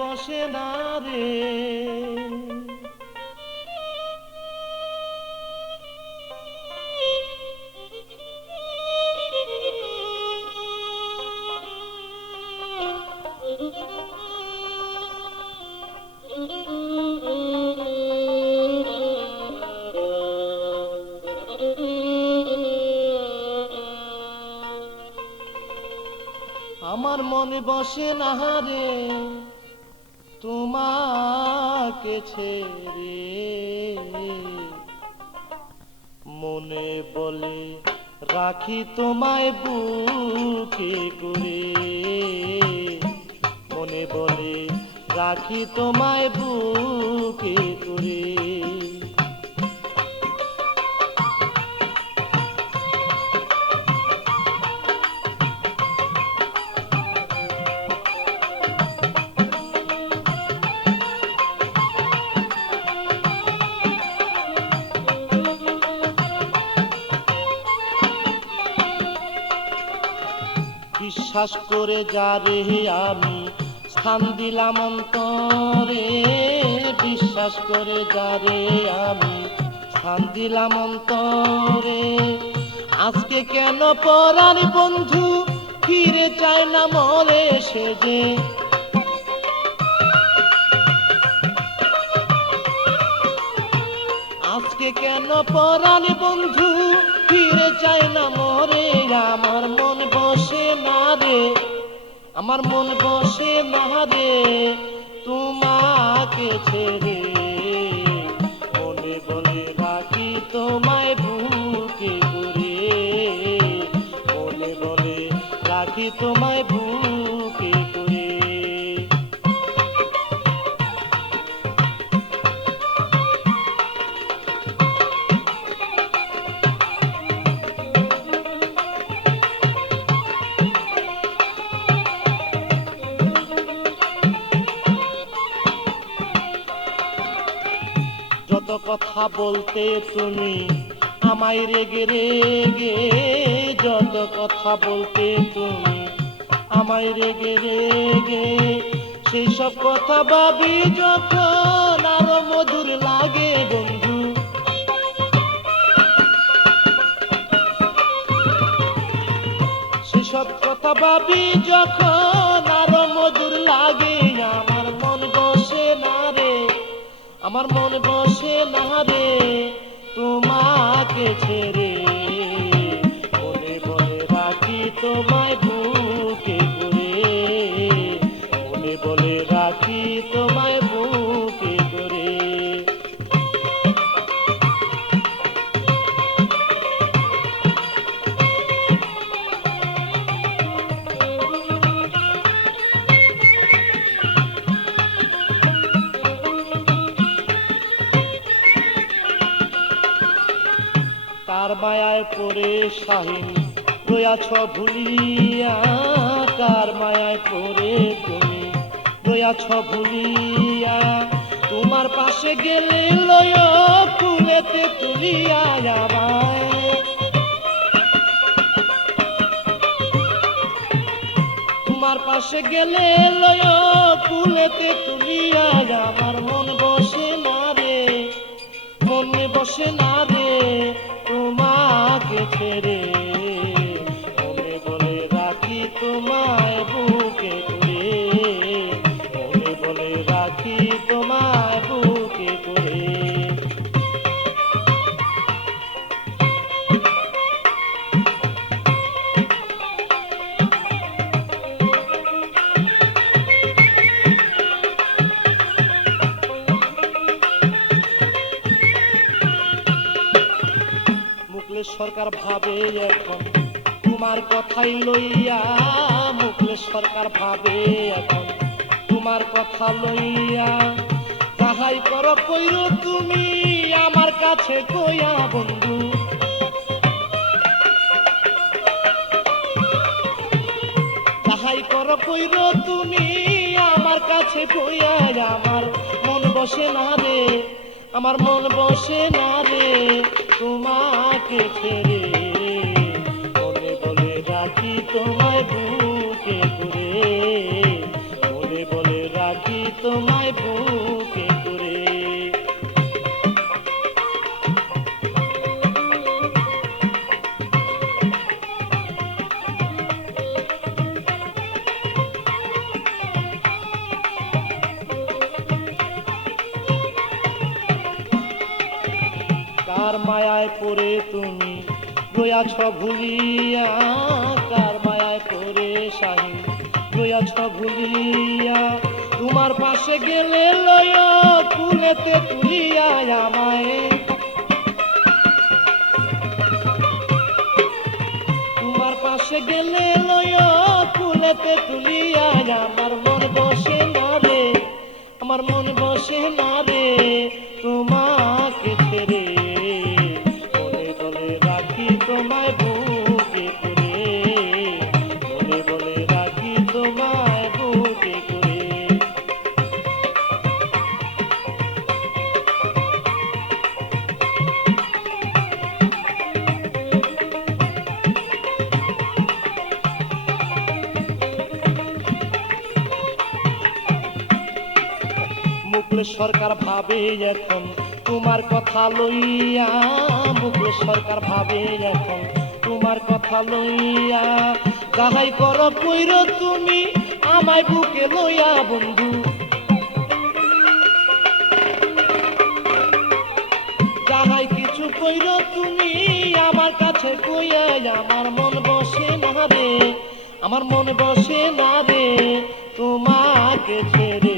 বসে না রে। আমার মনে বসে না রে তোমাকে ছেড়ে, মনে বলে রাখি তোমায় বুকে করে, মনে বলে রাখি তোমায় বুকে করে। বিশ্বাস করে যারে আমি স্থান দিলাম অন্তরে, বিশ্বাস করে যারে আমি স্থান দিলাম অন্তরে, আজকে কেন পরার বন্ধু ফিরে চায় না মরে সে যে। আজকে কেন পরার বন্ধু ফিরে চায় না মরে, আমার মন বসে না রে, আমার মন বসে না রে তোমাকে ছেড়ে, মনে বলে রাখি তোমায় বুকে করে, মনে বলে রাখি তোমায় বুকে করে। যত কথা বলতে তুমি আমায় রেগে রেগে, যত কথা বলতে তুমি আমায় রেগে রেগে, সেই সব কথা ভাবি যখন আরো মধুর লাগে বন্ধু। সেসব কথা ভাবি যখন আরো মধুর লাগে, আমার মন বসে না রে, আমার মন বসে না রে তোমাকে ছেড়ে, মনে বলে রাখি তোমায় বুকে করে, মনে বলে রাখি তোমায় বুকে করে। কার মায়ায় পড়ে শাহিন রয়াছ ভুলিয়া, কার মায়ায় পড়ে তুমি রয়াছ ভুলিয়া, তোমার পাশে গেলে লয় ফুলেতে তুলিয়া আমায়, তোমার পাশে গেলে লয় ফুলেতে তুলিয়া, আমার মন বসে না রে, মনে বসে না রে তোমাকে ছেড়ে, মনে বলে রাখি তোমায় বুকে করে, মনে বলে রাখি তোমায় বুকে করে। মুকলেশ সরকার ভাবে এখন তোমার কথাই লইয়া, মুকলেশ সরকার ভাবে এখন তোমার কথা লইয়া, যাহাই করো কইরো তুমি আমার কাছে কইয়া বন্ধু, যাহাই করো কইরো তুমি আমার কাছে কইয়া, আমার মন বসে না রে, আমার মন বসে না রে তোমাকে ছেড়ে, মনে বলে রাখি তোমায় বুকে করে, মনে বলে রাখি তোমায় বুকে করে। কার মায়ায় পড়ে তুমি রয়াছ ভুলিয়া, কার মায়ায় পড়ে শাহিন রয়াছ ভুলিয়া, তোমার পাশে গেলে লয় কুলেতে তুলিয়া আমায়, তোমার পাশে গেলে লয় কুলেতে তুলিয়া, আমার মন বসে না রে, আমার মন বসে না রে তোমাকে ছেড়ে, বলে বলে রাখি তোমায় বুকে করে, বলে বলে রাখি তোমায় বুকে করে। মুখলেস সরকার ভাবে এখন তোমার কথা লইয়া, মুখলেস সরকার ভাবে এখন তোমার কথা লইয়া, যাহাই করো কইর তুমি আমায় বুকে লইয়া বন্ধু, যাহাই কিছু কইর তুমি আমার কাছে কইয়া, আমার মন বসে না রে, আমার মন বসে না রে তোমাকে ছেড়ে।